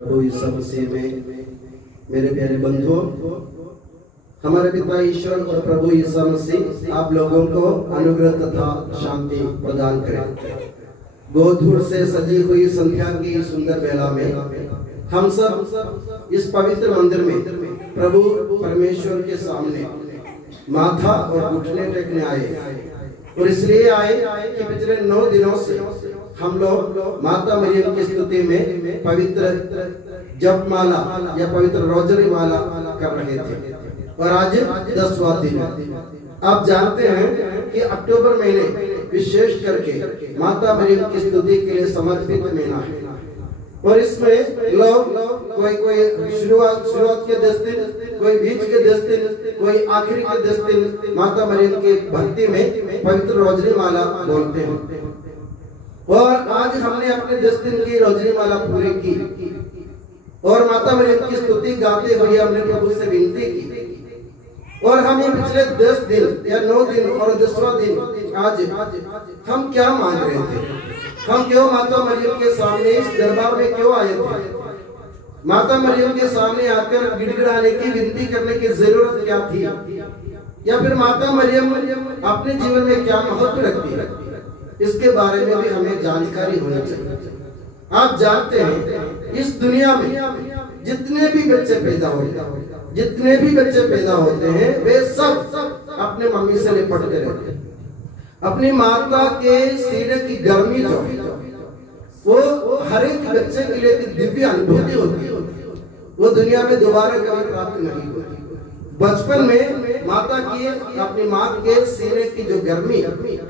प्रभु यीशु मसीह में मेरे प्यारे बंधुओं, हमारे पिता ईश्वर और प्रभु यीशु मसीह आप लोगों को अनुग्रह तथा शांति प्रदान करें। गोधूर से सजी हुई संध्या की सुंदर बेला में हम सब इस पवित्र मंदिर में प्रभु परमेश्वर के सामने माथा और घुटने टेकने आए, और इसलिए आए कि पिछले 9 दिनों से हम लोग माता मरियम की स्तुति में पवित्र जपमाला या पवित्र रोजरी माला कर रहे थे, और आज 10वां दिन है। आप जानते हैं कि अक्टूबर महीने विशेष करके माता मरियम की स्तुति के लिए समर्पित महीना है, और इसमें लोग कोई शुरुआत के 10 दिन, कोई बीच के 10 दिन, कोई आखिरी के 10 दिन माता मरियम की भक्ति में पवित्र रोजरी माला बोलते हैं। और आज हमने अपने 10 दिन की रोजरी माला पूरी की और माता मरियम की स्तुति गाते हुए हमने प्रभु से विनती की, और हम ये पिछले 10 दिन या 9 दिन और 10वां दिन आज हम क्या मांग रहे थे, हम क्यों माता मरियम के सामने इस दरबार में क्यों आए थे, माता मरियम के सामने आकर गिड़गिड़ाने की विनती करने की जरूरत क्या थी, या फिर माता मरियम अपने जीवन में क्या महत्व रखती है, इसके बारे में भी हमें जानकारी होनी चाहिए। आप जानते हैं इस दुनिया में जितने भी बच्चे पैदा होते हैं वे सब अपने मम्मी से लिपट के रहते हैं। अपनी माता के सीने की गर्मी जो है वो हर एक बच्चे के लिए दिव्य अनुभूति होती है, वो दुनिया में दोबारा कभी प्राप्त नहीं होती। बचपन में माता की अपनी माँ के सीने की जो गर्मी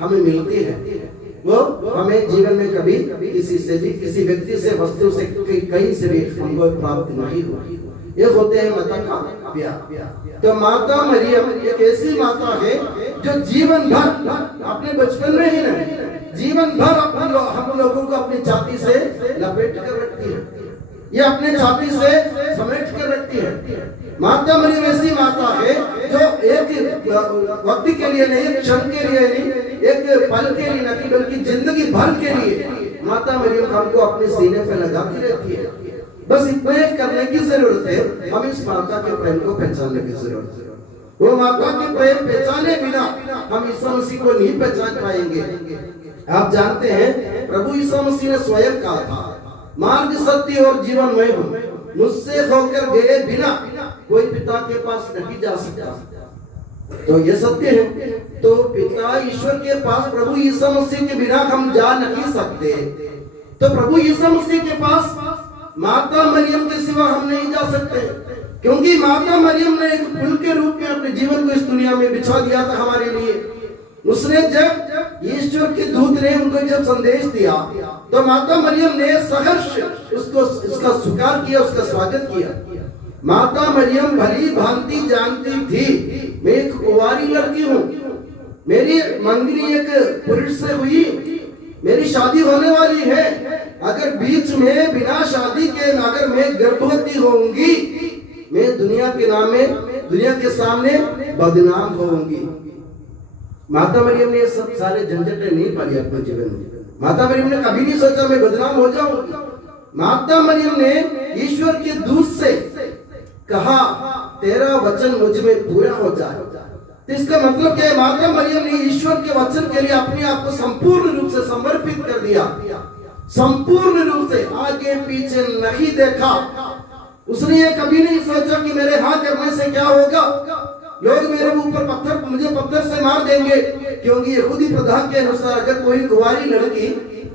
हमें मिलती है वो हमें जीवन में कभी किसी से भी, किसी व्यक्ति से, वस्तु से, कहीं से भी हमको प्राप्त नहीं होती। ये होते हैं माता का प्यार। तो माता मरियम एक ऐसी माता है जो जीवन भर अपने बचपन में ही नहीं, जीवन भर हम लोगों को अपनी छाती से लपेट कर रखती है, ये अपने छाती से समेट कर रखती है। माता मरियम ऐसी माता है जो एक वक्त के लिए नहीं, एक क्षण के लिए नहीं, एक पल के लिए नहीं, बल्कि जिंदगी भर के लिए माता मरियम हमको अपने सीने पे लगाती रहती है। बस इतना करने की जरूरत है, हम इस माता के प्रेम को पहचानने की जरूरत है। वो माता के प्रेम पहचाने बिना हम यीशु मसीह को नहीं पहचान पाएंगे। आप जानते हैं प्रभु यीशु मसीह ने स्वयं कहा था, मार्ग, सत्य और जीवन मैं हूँ, मुझसे होकर गए बिना कोई पिता के पास नहीं जा सकता। तो ये सत्य है। तो पिता ईश्वर के पास प्रभु यीशु मसीह के बिना हम जा नहीं सकते। तो प्रभु यीशु मसीह के पास माता मरियम के सिवा हम नहीं जा सकते, क्योंकि माता मरियम ने एक फूल के रूप में अपने जीवन को इस दुनिया में बिछा दिया था हमारे लिए। उसने जब ईश्वर के दूत ने उनको जब संदेश दिया तो माता मरियम ने सहर्ष उसका स्वीकार किया, उसका स्वागत किया। माता मरियम भली भांति जानती थी मैं एक कुंवारी लड़की हूँ, मेरी मंगनी एक पुरुष से हुई, मेरी शादी होने वाली है, अगर बीच में बिना शादी के अगर मैं गर्भवती होऊंगी, मैं दुनिया के सामने बदनाम होऊंगी। माता मरियम ने ये सब सारे झंझटें नहीं पाली अपने जीवन में। माता मरियम ने कभी नहीं सोचा मैं बदनाम हो जाऊंगी। माता मरियम ने ईश्वर के दूत से कहा तेरा वचन मुझ में पूरा हो जाए। तो इसका मतलब क्या है? माता मरियम ने ईश्वर के वचन के लिए अपने आप को संपूर्ण रूप से समर्पित कर दिया, संपूर्ण रूप से आगे पीछे नहीं देखा। उसने ये कभी नहीं सोचा कि मेरे हाथ करने से क्या होगा, लोग मेरे ऊपर मुझे पत्थर से मार देंगे, क्योंकि यहूदी प्रथा के अनुसार अगर कोई कुंवारी लड़की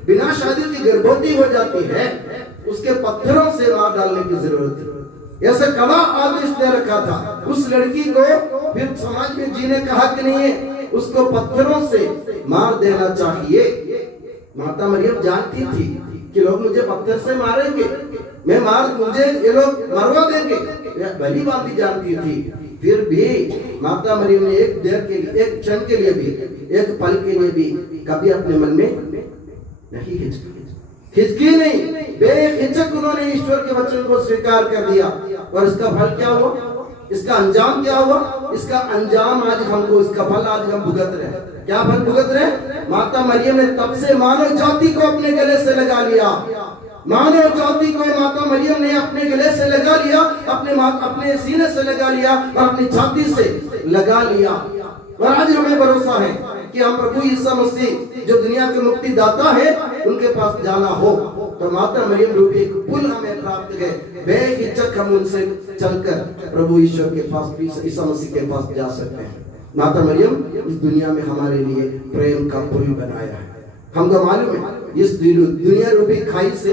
बिना शादी की गर्भवती हो जाती है उसके पत्थरों से मार डालने की जरूरत है। ऐसा कड़ा आदेश दे रखा था। उस लड़की को फिर समाज में जीने का हक नहीं है, उसको पत्थरों से मार देना चाहिए। माता मरियम जानती थी कि लोग मुझे पत्थर से मारेंगे, मुझे ये लोग मरवा देंगे, भली बात ही जानती थी। फिर भी माता मरियम ने एक देर के लिए, एक क्षण के लिए भी, एक पल के लिए भी कभी अपने मन में नहीं हिचकी नहीं, बेहिचक उन्होंने ईश्वर के वचन को स्वीकार कर दिया। और इसका फल क्या हुआ, इसका अंजाम क्या हुआ? इसका अंजाम आज हमको, इसका फल आज हम भुगत रहे हैं। क्या फल भुगत रहे? माता मरियम ने तब से मानव जाति को अपने गले से लगा लिया। मानव जाति को माता मरियम ने अपने गले से लगा लिया, अपने सीने से लगा लिया और अपनी छाती से लगा लिया। और आज हमें भरोसा है कि हम प्रभु यीशु मसीह जो दुनिया के मुक्ति दाता है उनके पास जाना हो तो माता मरियम रूपी एक पुल हमें प्राप्त है। बेहिचक हम उनसे चलकर प्रभु ईश्वर के पास, ईसा मसीह के पास जा सकते हैं। माता मरियम इस दुनिया में हमारे लिए प्रेम का पुल बनाया है। हमको मालूम है इस दुनिया रूपी खाई से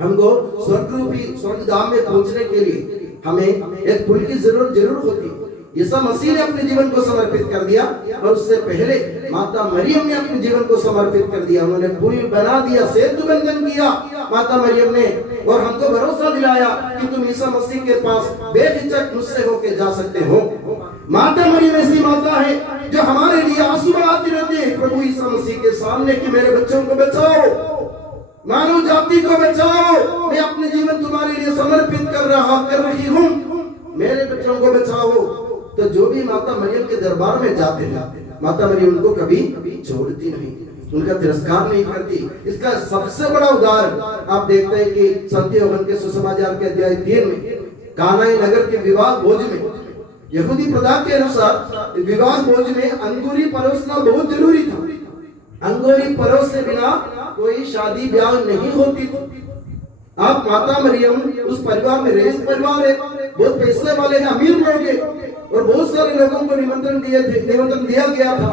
हमको स्वर्ग रूपी स्वर्गधाम में पहुंचने के लिए हमें एक पुल की जरूर होती है। यीशु मसीह ने अपने जीवन को समर्पित कर दिया और उससे पहले माता मरियम ने अपने जीवन को समर्पित कर दिया। उन्होंने पुल बना दिया, सेतु बंधन किया माता मरियम ने, और हमको भरोसा दिलाया कि तुम यीशु मसीह के पास बेहिचक मुझसे होके जा सकते हो। माता मरियम ऐसी माता है जो हमारे लिए आंसू बहाती रहती है प्रभु यीशु मसीह के सामने कि मेरे बच्चों को बचाओ, मानव जाति को बचाओ, मैं अपने जीवन तुम्हारे लिए समर्पित कर रही हूँ, मेरे बच्चों को बचाओ। तो जो भी माता मरियम के दरबार में जाते हैं माता मरियम उनको कभी छोड़ती नहीं, उनका तिरस्कार नहीं करती। इसका सबसे बड़ा उदाहरण आप देखते हैं कि संत योहन के सुसमाचार के अध्याय 3 में कानाई नगर के विवाह भोज में यहूदी प्रथा के अनुसार विवाह भोज में अंगूरी परोसना बहुत जरूरी था। अंगूरी परोस से बिना कोई शादी ब्याह नहीं होती थी। आप माता मरियम उस परिवार में रेस परिवार है, बहुत पैसे वाले हैं, अमीर लोग हैं, और बहुत सारे लोगों को निमंत्रण दिया गया था।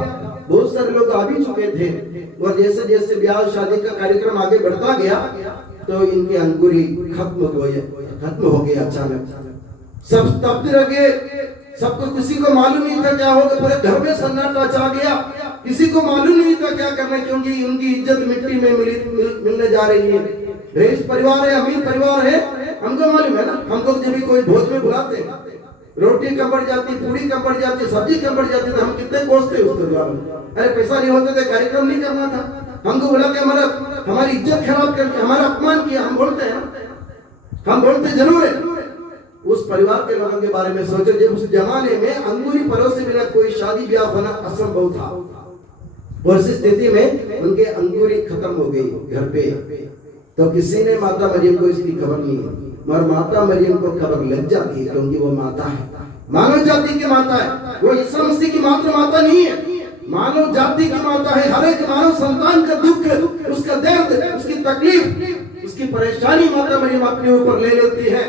बहुत सारे लोग आ भी चुके थे, और जैसे जैसे ब्याह शादी का कार्यक्रम आगे बढ़ता गया तो इनके अंगूरी खत्म हो गए। अचानक सब स्तब्ध रह गए, सबको, किसी को मालूम नहीं था क्या होगा। पूरे घर में सन्नाटा छा गया, किसी को मालूम नहीं था क्या करना, क्योंकि उनकी इज्जत मिट्टी में मिलने जा रही है। रेस परिवार है, अमीर परिवार है, हमको मालूम है ना। हमको जब भी कोई भोज में बुलाते हैं, रोटी कम बढ़ जाती, पूरी कम बढ़ जाती, सब्जी कम बढ़ जाती, तो हम कितने कोसते उसके द्वारा। अरे पैसा नहीं होते थे, कार्यक्रम नहीं करना था, हमको बुला के हमारी इज्जत खराब करके हमारा अपमान किया, हम बोलते हैं, हम बोलते जरूर है। उस परिवार के लोगों के बारे में सोचो, जब उस जमाने में अंगूरी परोसे बिना कोई शादी ब्याह होना असंभव था, और इस स्थिति में उनके अंगूरी खत्म हो गई घर पे। तो किसी ने माता मरियम को इसकी खबर नहीं है, मगर माता मरियम को खबर लग जाती है, क्योंकि वो माता है, मानव जाति की माता है। वो यीशु मसीह की मात्र माता नहीं है, मानव जाति की माता है। हर एक मानव संतान का दुख, उसका दर्द, उसकी तकलीफ, उसकी परेशानी माता मरियम अपने ऊपर ले लेती है।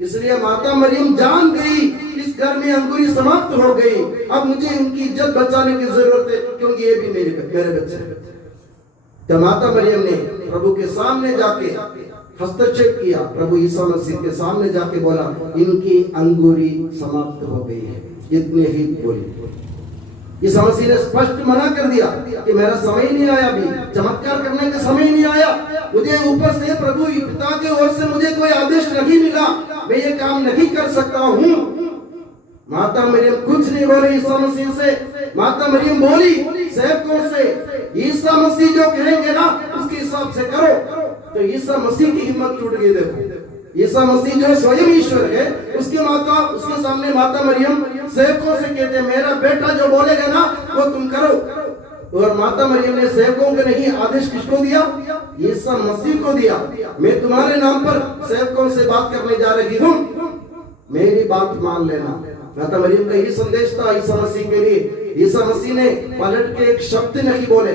इसलिए माता मरियम जान गई इस घर में अंगूरी समाप्त हो गई, अब मुझे उनकी इज्जत बचाने की जरूरत है, क्योंकि ये भी मेरे बच्चे हैं। तो माता मरियम ने प्रभु के सामने जाके हस्तक्षेप किया, प्रभु यीशु मसीह के सामने जाके बोला, इनकी अंगूरी समाप्त हो गई है, इतने ही बोली। यीशु मसीह ने स्पष्ट मना कर दिया कि मेरा समय नहीं आया, अभी चमत्कार करने का समय नहीं आया, मुझे ऊपर से प्रभु पिता की ओर से मुझे कोई आदेश नहीं मिला, मैं ये काम नहीं कर सकता हूँ। माता मरियम कुछ नहीं बोली यीशु मसीह से। माता मरियम बोली सेवकों से, यीशु मसीह जो कहेंगे ना उसके हिसाब से करो। तो यीशु मसीह की हिम्मत टूट गई। देखो यीशु मसीह जो स्वयं ईश्वर है, उसके सामने माता मरियम सेवकों से कहते, मेरा बेटा जो बोलेगा ना वो तुम करो। और माता मरियम ने सेवकों को नहीं, आदेश किसको दिया? यीशु मसीह को दिया। मैं तुम्हारे नाम पर सेवकों से बात करने जा रही हूँ, मेरी बात मान लेना। माता मरियम का ये संदेश था यीशु मसीह के लिए। यीशु मसीह ने पलट के एक शब्द नहीं बोले,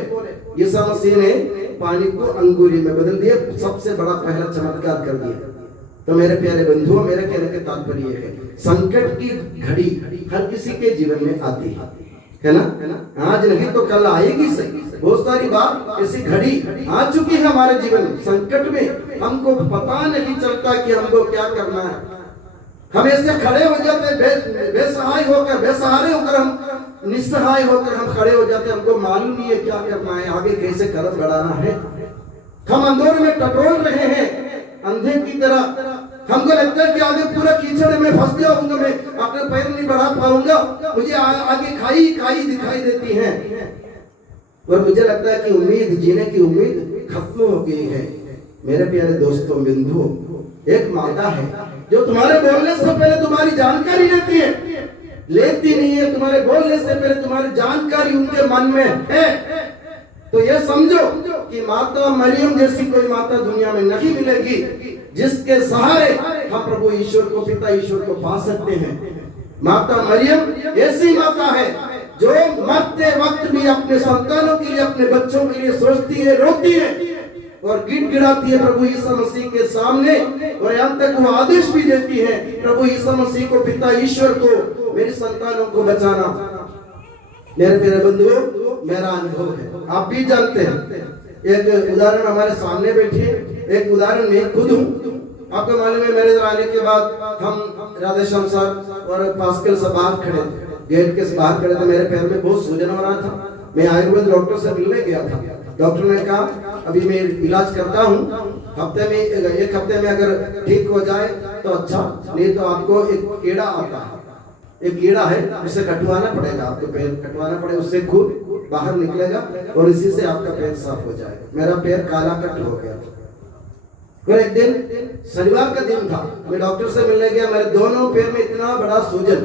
यीशु मसीह ने पानी को अंगूरी में बदल दिया, सबसे बड़ा पहला चमत्कार कर दिया। तो मेरे प्यारे बंधुओं, मेरे कहने का तात्पर्य है, संकट की घड़ी हर किसी के जीवन में आती है ना। आज नहीं तो कल आएगी सही। बहुत सारी बार ऐसी घड़ी आ चुकी है हमारे जीवन में, संकट में हमको पता नहीं चलता कि हमको क्या करना है। हम ऐसे खड़े हो जाते, बेसहाय होकर, बेसहारे होकर, हम निस्सहाय होकर हम खड़े हो जाते, हमको मालूम नहीं है क्या करना है, आगे कैसे कदम बढ़ाना है। हम अंधेरे में टटोल रहे हैं, अंधे की तरह। हमको लगता है कि आगे पूरा कीचड़ में फंस जाऊंगा, मैं अपने पैर नहीं बढ़ा पाऊंगा, मुझे आगे खाई दिखाई देती है। और मुझे लगता है कि उम्मीद, जीने की उम्मीद खत्म हो गई है। मेरे प्यारे दोस्तों, बिंदुओं, एक माता है जो तुम्हारे बोलने से पहले तुम्हारी जानकारी लेती नहीं है। तुम्हारे बोलने से पहले तुम्हारी जानकारी उनके मन में है। तो ये समझो कि माता मरियम जैसी कोई माता दुनिया में नहीं मिलेगी, जिसके सहारे हम प्रभु ईश्वर को, पिता ईश्वर को पा सकते हैं। माता मरियम ऐसी माता है जो मरते वक्त भी अपने संतानों के लिए, अपने बच्चों के लिए सोचती है, रोती है और गिड़गिड़ाती है प्रभु यीशु मसीह के सामने, और यहाँ तक वो आदेश भी देती है प्रभु यीशु मसीह को, पिता ईश्वर को, मेरी संतानों को बचाना। मेरे प्यारे बंधुओं, मेरा अनुभव है, आप भी जानते हैं। एक उदाहरण हमारे सामने बैठी है, एक उदाहरण मैं खुद हूँ। आपको मालूम है, मेरे इधर आने के बाद हम राधेश्याम सर और पास्कल सब बाहर खड़े थे, गेट के बाहर खड़े थे। मेरे पैर में बहुत सूजन हो रहा था। मैं आयुर्वेद डॉक्टर से मिलने गया था। डॉक्टर ने कहा अभी मैं इलाज करता हूँ, एक हफ्ते में अगर ठीक हो जाए तो अच्छा, नहीं तो आपको एक कीड़ा आता है, एक कीड़ा है, उसे कटवाना पड़ेगा, आपको पैर कटवाना पड़ेगा, उससे खून बाहर निकलेगा और इसी से आपका पैर साफ हो जाएगा। मेरा पैर काला कट हो गया। फिर एक दिन शनिवार का दिन था, मैं डॉक्टर से मिलने गया। मेरे दोनों पैर में इतना बड़ा सूजन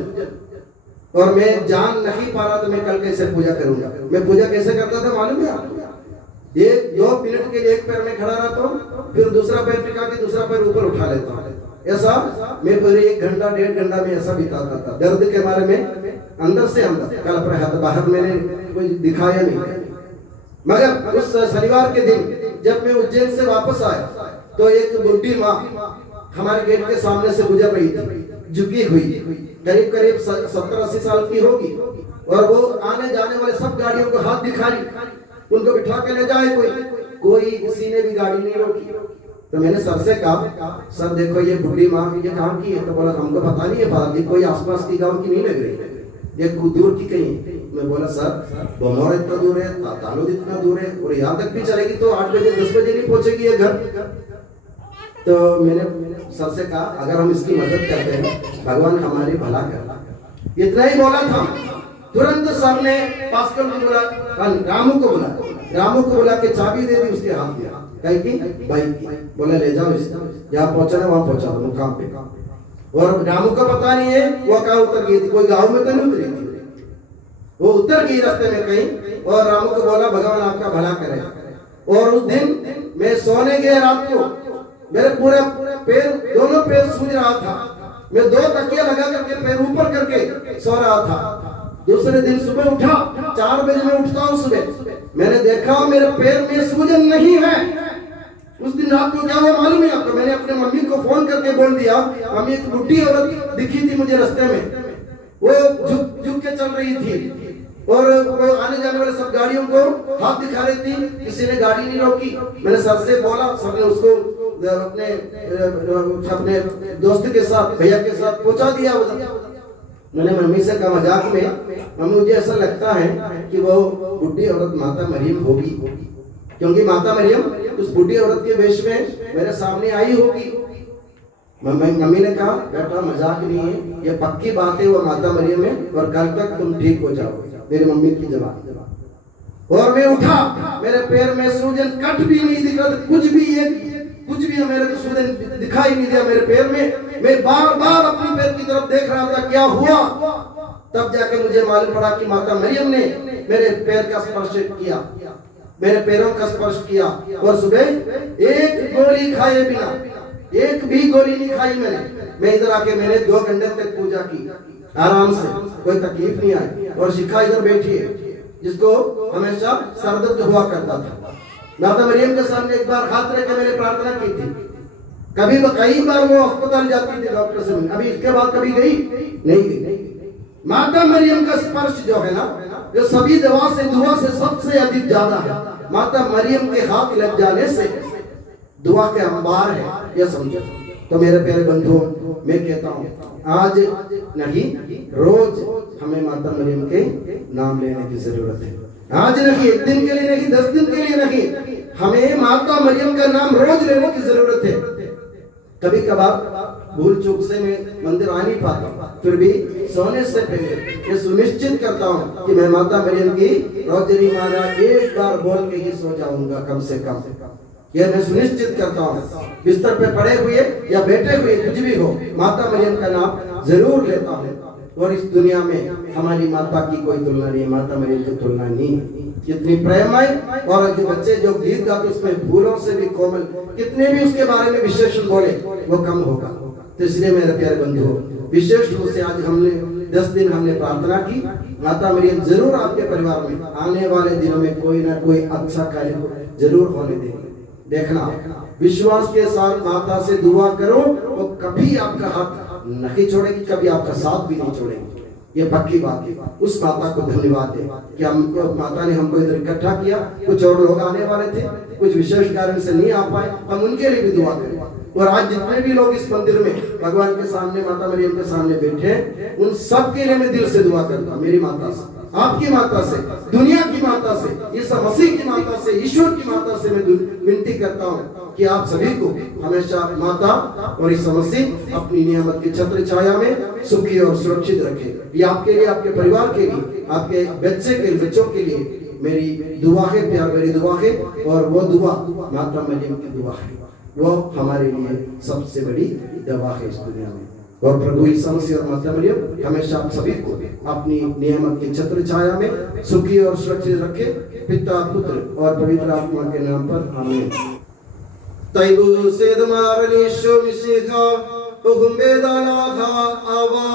और मैं जान नहीं पा रहा था मैं कल कैसे पूजा करूंगा। मैं पूजा कैसे करता था मालूम है आपको? एक 2 मिनट के लिए एक पैर में खड़ा रहता हूँ, फिर दूसरा पैर टिका के दूसरा पैर ऊपर उठा लेता हूँ। ऐसा मैं पूरे 1 घंटा 1.5 घंटा में ऐसा बिताता था, दर्द के बारे में अंदर से अंदर। कल अपने हाथ बाहर मैंने कोई दिखाया नहीं। मगर उस शनिवार के दिन जब मैं उज्जैन से वापस आया तो एक बुढ़ी माँ हमारे गेट के सामने से गुजर रही थी, झुकी हुई, करीब करीब 70-80 साल की होगी, और वो आने जाने वाले सब गाड़ियों को हाथ दिखा रही, उनको बिठा के ले जाए कोई किसी ने भी गाड़ी नहीं रोकी। तो मैंने सर से कहा, सर देखो ये बुढ़ी माँ ये कहाँ की है? तो बोला हमको पता नहीं है, बाहर कोई आसपास की गांव की नहीं लग रही, ये दूर की कहीं। मैं बोला सर बोमोर इतना दूर है, तालोद इतना दूर है, और यहाँ तक भी चलेगी तो 8 बजे 10 बजे नहीं पहुंचेगी ये घर। तो मैंने सर से कहा अगर हम इसकी मदद करते हैं भगवान हमारी भला कर। इतना ही बोला था, तुरंत सर ने पास्कल को बुला, रामू को बुला के चाबी दे दी, उसके हाथ दिया, कहीं की बाइक की, बोले ले जाओ इसको, जहाँ पहुंचना वहां पहुंचा दो मुकाम पे। और रामू को पता नहीं है वो कहाँ उतर गई थी, कोई गाँव में तो नहीं उतरी थी, वो उतर गई रास्ते में कहीं। और रामू को बोला भगवान आपका भला करे। और उस दिन मैं सोने गया रात को, मेरे पूरे पैर, दोनों पैर सूज रहा था, मैं 2 तकिया लगा करके पैर ऊपर करके सो रहा था। दूसरे दिन सुबह उठा, 4 बजे में उठता हूँ सुबह, मैंने देखा मेरे पैर में सूजन नहीं है। उस दिन रात को क्या हुआ मालूम है आपको? मैंने अपने मम्मी को फोन करके बोल दिया, मम्मी एक बुढ़ी औरत दिखी थी मुझे रास्ते में, वो झुक के चल रही थी और वो आने जाने वाले सब गाड़ियों को हाथ दिखा रही थी, किसी ने गाड़ी नहीं रोकी। मैंने सर से बोला, सर ने उसको अपने दोस्त के साथ, भैया के साथ पहुंचा दिया। मैंने मम्मी से कहा मजाक में, मम्मी मुझे ऐसा लगता है कि वो बुढ़ी औरत माता मरियम होगी, क्योंकि माता मरियम उस बुढ़ी औरत के वेश में मेरे सामने आई होगी। मम्मी ने कहा बेटा मजाक नहीं है, ये पक्की बात है, वो माता मरियम है और कल तक तुम ठीक हो जाओगे। मेरी मम्मी की जवाब। और मैं उठा, मेरे पैर में सूजन कट भी नहीं दिख रहा, कुछ भी मेरे को सूजन दिखाई नहीं दिया मेरे पैर में। मैं बार बार अपनी पैर की तरफ देख रहा था क्या हुआ, तब जाके मुझे मालूम पड़ा कि माता मरियम ने मेरे पैर का स्पर्श किया, मेरे पैरों का स्पर्श किया। और सुबह एक गोली खाए बिना, एक भी गोली नहीं खाई मैं इधर आके मैंने 2 घंटे तक पूजा की आराम से, कोई तकलीफ नहीं आई। और शिखा इधर बैठी है जिसको हमेशा सर दर्द हुआ करता था, माता मरियम के सामने एक बार हाथ रख के मैंने प्रार्थना की थी। कई बार वो अस्पताल जाती थी डॉक्टर से, अभी इसके बाद कभी गई नहीं गई। माता मरियम का स्पर्श जो है ना, जो सभी दुआ से सबसे अधिक ज्यादा है। माता मरियम के हाथ लग जाने से दुआ के अंबार है, यह समझो। तो मेरे प्यारे बंधुओं, मैं कहता हूँ आज नहीं, रोज हमें माता मरियम के नाम लेने की जरूरत है। आज नहीं, 1 दिन के लिए नहीं, 10 दिन के लिए नहीं, हमें माता मरियम का नाम रोज लेने की जरूरत है। कभी कभार भूल चूक से मैं मंदिर आ नहीं पाता, फिर भी सोने से पहले ये सुनिश्चित करता हूँ कि मैं माता मरियम की रोजरी माला एक बार बोल के ही सो जाऊंगा कम से कम। यह मैं सुनिश्चित करता हूँ, बिस्तर पे पड़े हुए या बैठे हुए कुछ भी हो, माता मरियम का नाम जरूर लेता हूँ। और इस दुनिया में हमारी माता की कोई तुलना नहीं, माता मरियम की तुलना नहीं। कितनी प्रेममय और जो बच्चे जो गीत गाते उसमें फूलों से भी कोमल, कितने भी उसके बारे में विशेषण बोले वो कम होगा। तो इसलिए मेरे प्यारे बंधुओं, विशेष रूप से आज हमने 10 दिन हमने प्रार्थना की, माता मरियम जरूर आपके परिवार में आने वाले दिनों में कोई ना कोई अच्छा कार्य जरूर होने देंगे। देखना, विश्वास के साथ माता से दुआ करो, वो कभी आपका हाथ नहीं छोड़ेगी, कभी आपका साथ भी नहीं छोड़ेगी। ये पक्की बात है। उस माता को धन्यवाद दे कि हमको माता ने हमको इधर इकट्ठा किया। कुछ और लोग आने वाले थे, कुछ विशेष कारण से नहीं आ पाए, हम उनके लिए भी दुआ करें। और आज जितने भी लोग इस मंदिर में भगवान के सामने, माता मरियम के सामने बैठे हैं, उन सब के लिए मैं दिल से दुआ करता हूँ। मेरी माता से, आपकी माता से, दुनिया की माता से, यीशु मसीह की माता से, ईश्वर की माता से मैं विनती करता हूँ कि आप सभी को हमेशा माता और यीशु मसीह अपनी नियामत की छत्र छाया में सुखी और सुरक्षित रखे। ये आपके लिए, आपके परिवार के लिए, आपके बच्चों के लिए मेरी दुआ है, प्यार मेरी दुआ है। और वो दुआ माता मरियम की दुआ है, वो हमारे लिए सबसे बड़ी दवा है इस दुनिया में। और प्रभु यीशु मसीह और माता मरियम हमेशा आप सभी को अपनी नियामत की छत्र छाया में सुखी और सुरक्षित रखे, पिता, पुत्र और पवित्र आत्मा के नाम पर आमीन। तैबु सेदमारलीशो मिसिहा उगुंबेदालाधा आवा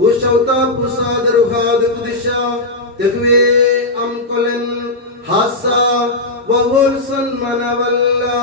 उशौता पुसादरुहाद तुदिशा तेगवे अमकोलन हासा ववुलसन मनवल्ला